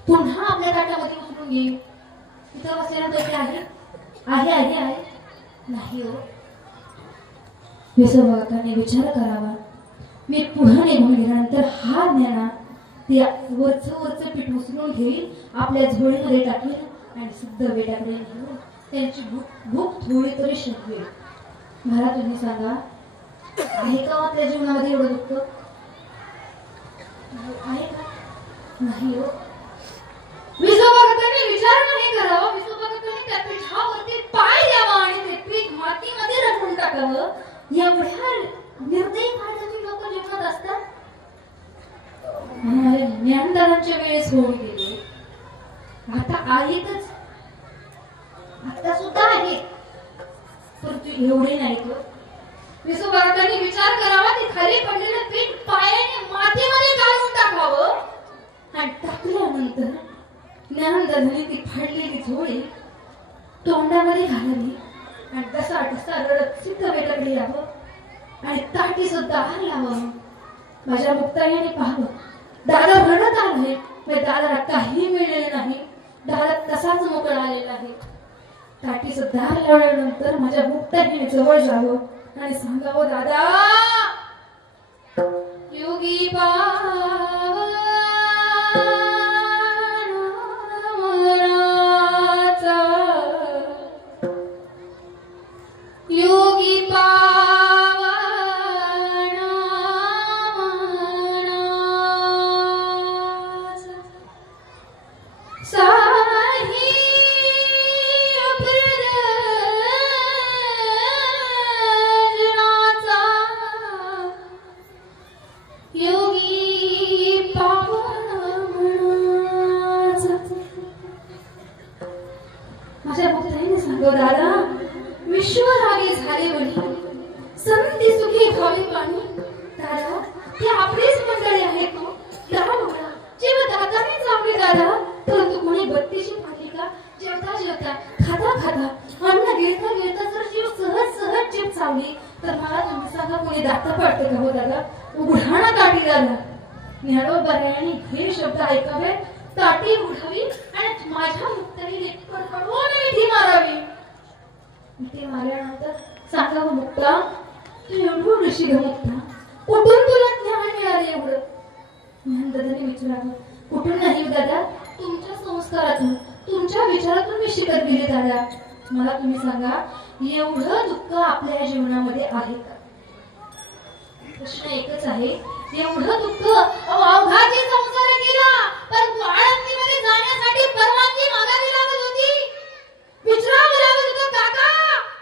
पुन्हा आपल्या ताटामध्ये उचलून घेईल? तिथं बसल्यानंतर आहे आहे आहे आहे नाही हो. विसर्वाकाने विचार करावा. मी पुढे निघून गेल्यानंतर हा ज्ञाना ते वरचं पीठ उचलून घेईल आपल्या झोळीमध्ये टाकेल आणि शुद्ध वेटाकडे घेऊन त्यांची भूक थोडी तरी शिकवेल. मला तुम्ही सांगा आहे का आपल्या जीवनामध्ये एवढं दुःख? आहे का? नाही हो. विसोबा काकांनी विचार नाही करावा. विसोबा काकांनी त्या पीठावरती पाय द्यावा आणि ते पीठ मातीमध्ये रचून टाकावं. एवढ्या निर्दयी काळजाची लोक जीवनात असतात. ज्ञानदानाच्या वेळेस होऊन गेले. आता आहेतच, आता सुद्धा आहे, परंतु एवढे नाही तो. विसोबा काकांनी विचार करावा. ते खाली पडलेलं पीठ पायाने मातीमध्ये घालून टाकावं आणि टाकल्यानंतर ज्ञानदानाने ती फाडलेली झोळी तोंडामध्ये घालावी आणि तसा तसा रडत सिद्ध वेळेकडे यावं आणि ताटी सुद्धा हार लावावं. माझ्या मुक्ताईने पाहावं, दादा रडत आहे, दादाला काही मिळेल नाही, दादा तसाच मोकळा आलेला आहे. ताटी सुद्धा हार लावल्यानंतर माझ्या मुक्ताईने जवळ जावं आणि सांगावं, दादा योगी योगी माझ्या भक्ताईने सांगो, दादा विश्वरागी झाले बनी, संती सुखी भावी पाणी. दादा ते आपलीच मंडळी आहेत. जेव्हा दादाने चावले दादा, परंतु कोणी बत्तीशी पाहिली का? जेवता जेवता खाता खाता अन्न गिळता गिळता जर जीव सहज सहज जीव चावली तर मला तुम्ही सांगा, कोणी दात पडते का? हो दादा, उघडाणा ताटी दादा. ज्ञानोबरायांनी हे शब्द ऐकावे, ताटी उघडावी आणि माझ्या मुक्ताईने कडकडून मिठी मारावी. मिठी मारल्यानंतर सांगावं, मुक्ता तू एवढं ऋषी ग मुक्ता, कुठून तुला ज्ञान मिळाले एवढं? ज्ञानदादाने विचारावं, कुठून नाही दादा, तुमच्या संस्कारातून तुमच्या विचारातून मी शिकत गेले दादा. मला तुम्ही सांगा, एवढं दुःख आपल्या जीवनामध्ये आहे का? प्रश्न एकच आहे, एवढं दुःख अवघाची संसार केला, परंतु आळंदीमध्ये जाण्यासाठी परवानगी मागावी लागत होती. विचारावं लागत होतं, काका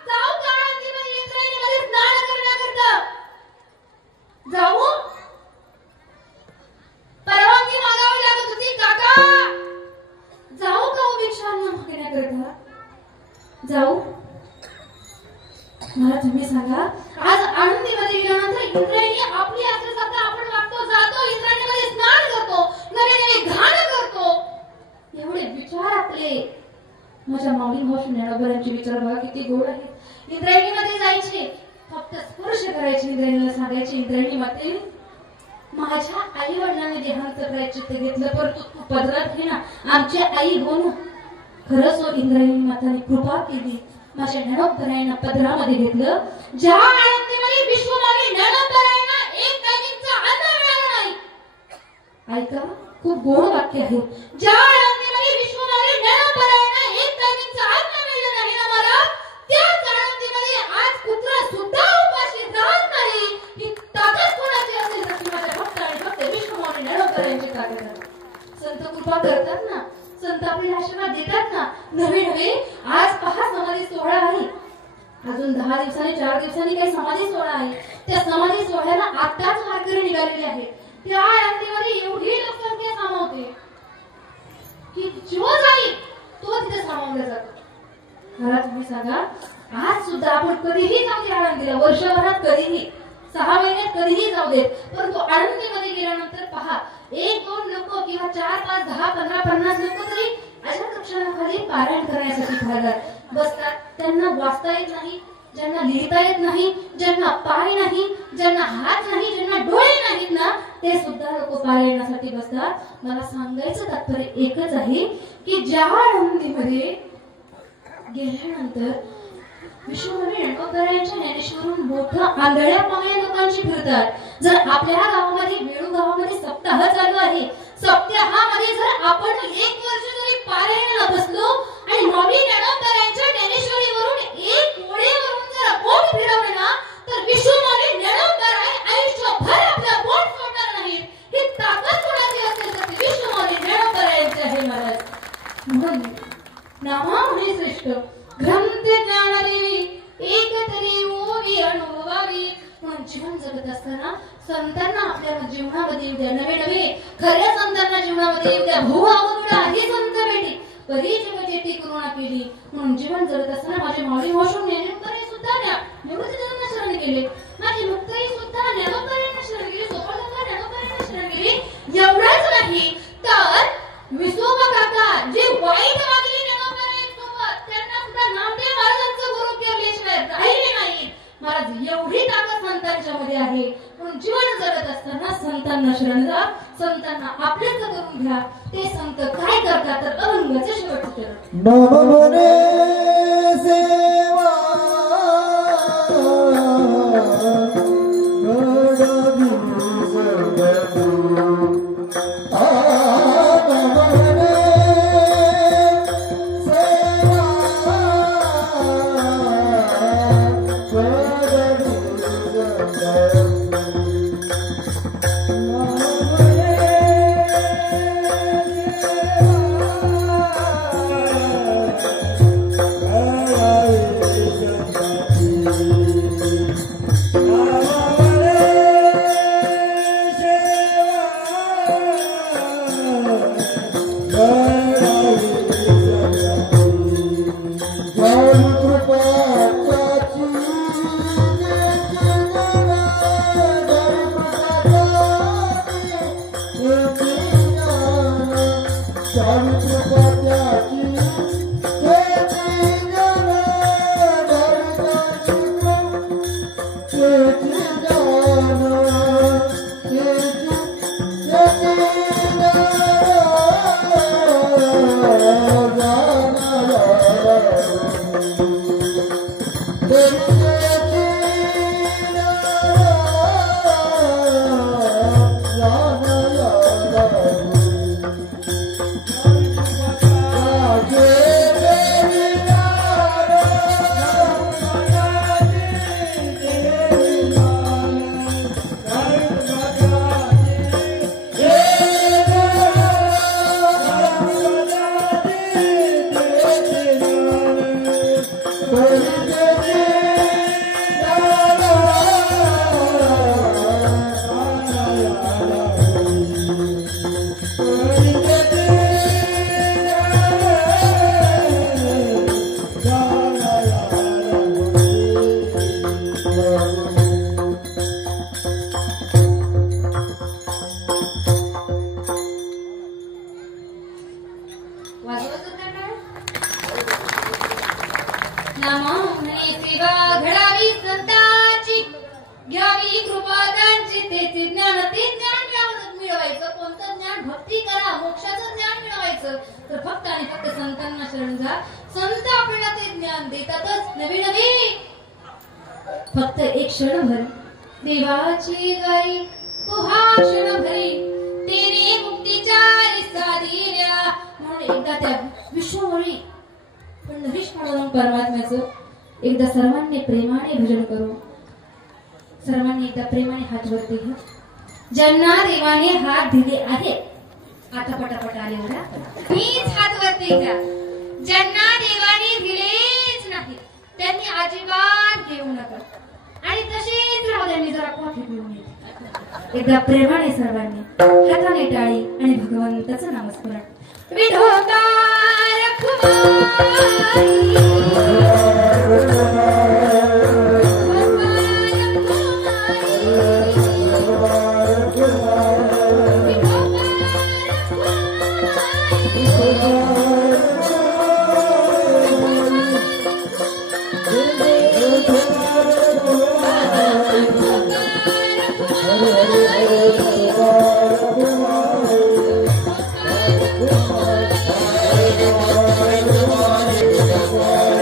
जाऊ का आळंदीमध्ये इंद्रायणीमध्ये स्नान करण्याकरता? जाऊ? परवानगी मागावी लागत होती. काका जाऊ का विचारणा मागण्याकरता? जाऊ? मला तुम्ही सांगा, आज आळंदीमध्ये गेल्यानंतर इंद्रायणी आपली असल्यासारखं आपण वागतो, जातो इंद्रायणीमध्ये स्नान करतो, नवे नवे घाण करतो. एवढे विचार आपले. माझ्या माऊली मावशी ज्ञानोबरांचे विचार बघा किती गोड आहेत. इंद्रायणीमध्ये जायचे, फक्त स्पर्श करायचे, इंद्रायणीला सांगायचे, इंद्रायणी माते माझ्या आई वडिलांनी देहांत प्रायश्चित्त घेतलं, परंतु तू पदरात घे ना, आमची आई हो ना. खरंच हो, इंद्रायणी माताने कृपा केली, माझ्या ज्ञानोबरायांना पदरामध्ये घेतलं. ज्या आळंदीमध्ये विश्वमागे ज्ञानोबरायांना एक टाइमिंगचा अन्न मिळाला नाही. ऐका, खूप गोड वाक्य आहे. ज्या आळंदीमध्ये विश्वमागे ज्ञानोबरायांना एक टाइमिंगचा अन्न मिळालं नाही ना मला, त्याच आळंदीमध्ये आज कुत्रा सुद्धा उपाशी राहत नाही. ही ताकद कोणाची असेल तर माझ्या भक्त आणि भक्त विश्वमागे ज्ञानोबरायांची ताकद आहे. संत कृपा करतात ना, संत आपल्याला आशीर्वाद देतात ना. नवे नवे आज पहा समाधी सोहळा आहे, अजून 10 दिवसांनी 4 दिवसांनी काही समाधी सोहळा आहे. त्या समाधी सोहळ्याला आताच वारकरी निघालेले आहेत. त्या आळंदीमध्ये एवढी लोकसंख्या सामावते की जो जाईल तो तिथे सामावला जातो. मला तुम्ही सांगा, आज सुद्धा आपण कधीही जाऊ दे आळंदीला, वर्षभरात कधीही, 6 महिन्यात कधीही जाऊ देत, परंतु आळंदीमध्ये गेल्यानंतर पहा, 1-2 लोक किंवा 4-5 10 15 50 लोक तरी अशा कक्षाखाली पारायण करण्यासाठी भागात बसतात. त्यांना वाचता येत नाही, ज्यांना लिहिता येत नाही, ज्यांना पाय नाही, ज्यांना हात नाही, ज्यांना डोळे नाहीत ना, ते सुद्धा लोक पारायणासाठी बसतात. मला सांगायचं तात्पर्य एकच आहे की ज्या आळंदीमध्ये गेल्यानंतर विश्वमागे ज्ञानोबरायांच्या ज्ञानेश्वरून मोठं आंधळ्या पांगळ्या लोकांची फिरतात. जर आपल्या गावामध्ये, वेळू गावामध्ये सप्ताह चालू आहे, सप्ताहामध्ये जर आपण 1 वर्ष जरी पारायणाला बसलो आणि माऊली ज्ञानोबरायांच्या ज्ञानेश्वरीवरून 1 ओळीवरून जर बोट फिरवले ना, तर विश्वमागे ज्ञानोबराय आयुष्यभर आपला बोट सोडणार नाहीत. ही ताकद म्हणून नामा म्हणे श्रेष्ठ ग्रंथ ज्ञानदेवी एक तरी ओवी अनुभवावी. म्हणून जीवन जगत असताना संतांना आपल्या जीवनामध्ये येऊ द्या, नवे नवे खऱ्या संतांना जीवनामध्ये येऊ द्या. भाऊ आवडला हे संत भेटी परी जीवजेटी करुणा केली. म्हणून जीवन जगत असताना माझे माऊली वॉशरूम ज्ञानेश्वरी सुद्धा न्या निवृत्ती त्यांना शरण केले. माझी मुक्ताई सुद्धा ज्ञानोबरीने शरण गेली, सोपालंका ज्ञानोबरीने शरण गेली. एवढंच नाही तर विसोबा काका जे वाईट वागले ज्ञानोबरीसोबत त्यांना सुद्धा नामदेव महाराजांचं गुरु केल्याशिवाय राहिले नाही. महाराज एवढी ताकद संतांच्या मध्ये आहे. म्हणून जीवन जगत असताना संतांना शरण जा, संतांना आपलेच करून घ्या. ते संत काय करतात तर अभंगाचे शेवटचे चरण नमने सेवा तर फक्त आणि फक्त संतांना शरण जा. संत आपल्याला ते ज्ञान देतातच नवे नवे. फक्त एक क्षणभर देवाची द्वारी तुहा क्षणभरी तेरी मुक्तीच्या साधील्या. म्हणून एकदा त्या विश्वमोळी पण विष्णू परमात्म्याचं एकदा सर्वांनी प्रेमाने भजन करू. सर्वांनी एकदा प्रेमाने हात वरती घ्या. ज्यांना देवाने हात दिले आहेत आता पटापट आले बघा. मीच हात वरती घ्या. ज्यांना देवाने दिलेच नाही त्यांनी अजिबात घेऊ नका आणि तसेच राहू द्या. मी जरा कॉफी पिऊन येते. एकदा प्रेमाने सर्वांनी हाताने टाळी आणि भगवंताचं नामस्मरण. विधोबा रखुमाई Hare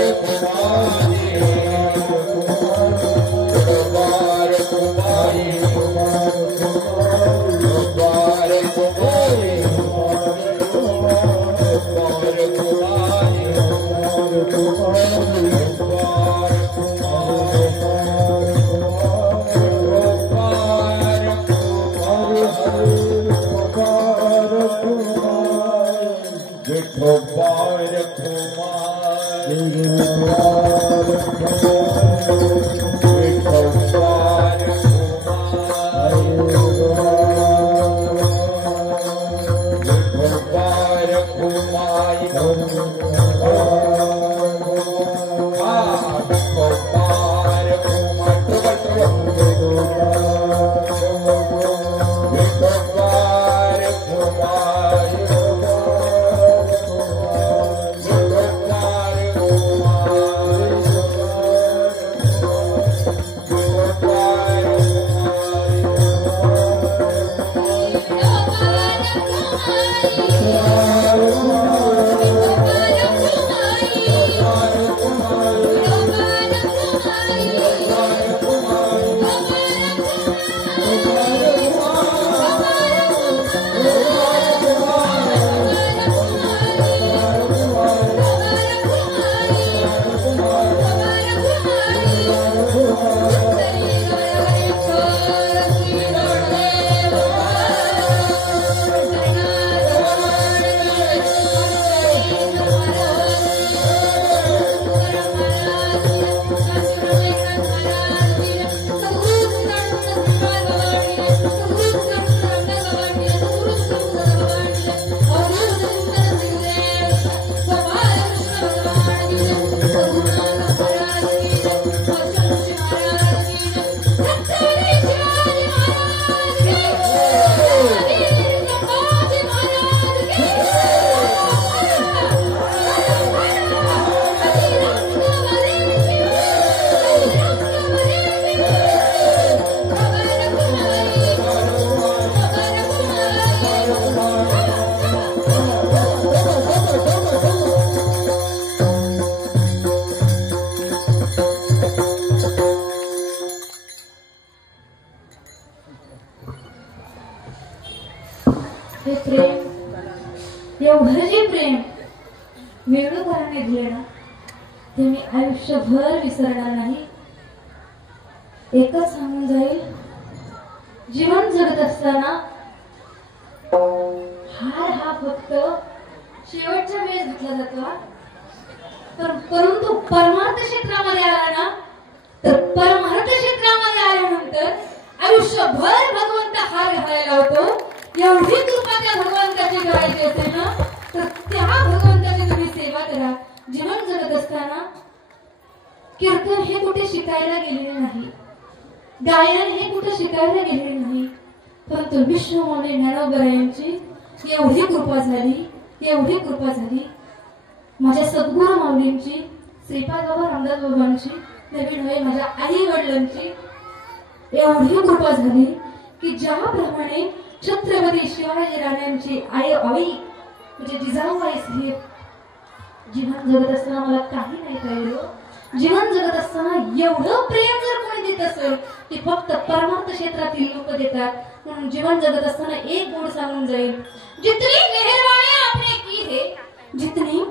हे प्रेम एवढं जे प्रेम वेणुधराने दिले ना ते मी आयुष्यभर विसरणार नाही. एकच सांगून जाईल, जीवन जगत असताना हार हा फक्त शेवटच्या वेळेस घेतला जातो, परंतु परमार्थ क्षेत्रामध्ये आला ना तर परमार्थ क्षेत्रामध्ये आल्यानंतर आयुष्यभर भगवंत हार घालायला होतो. एवढी कृपा त्या भगवंताची करायची असेल ना तर त्या भगवंताची तुम्ही सेवा करा. जीवन जगत असताना कीर्तन हे कुठे शिकायला गेलेले नाही, गायन हे कुठे शिकायला गेलेले नाही, परंतु विश्वमाऊली ज्ञानोबरायांची एवढी कृपा झाली, एवढी कृपा झाली. माझ्या सद्गुरू माऊलींची, श्रीपाद बाबा रामदास बाबांची, नवीन होय माझ्या आई वडिलांची एवढी कृपा झाली की ज्याप्रमाणे छत्रपती शिवाजी राजांची आई म्हणजे जिजाऊबाई साहेब जीवन जगत असताना मला काही नाही कळलं. जीवन जगत असताना एवढं प्रेम जर कोणी देत असेल की फक्त परमार्थ क्षेत्रातील लोक देतात. म्हणून जीवन जगत असताना एक गोड सांगून जाईल, जितनी मेहरबानी आपने की है, जितनी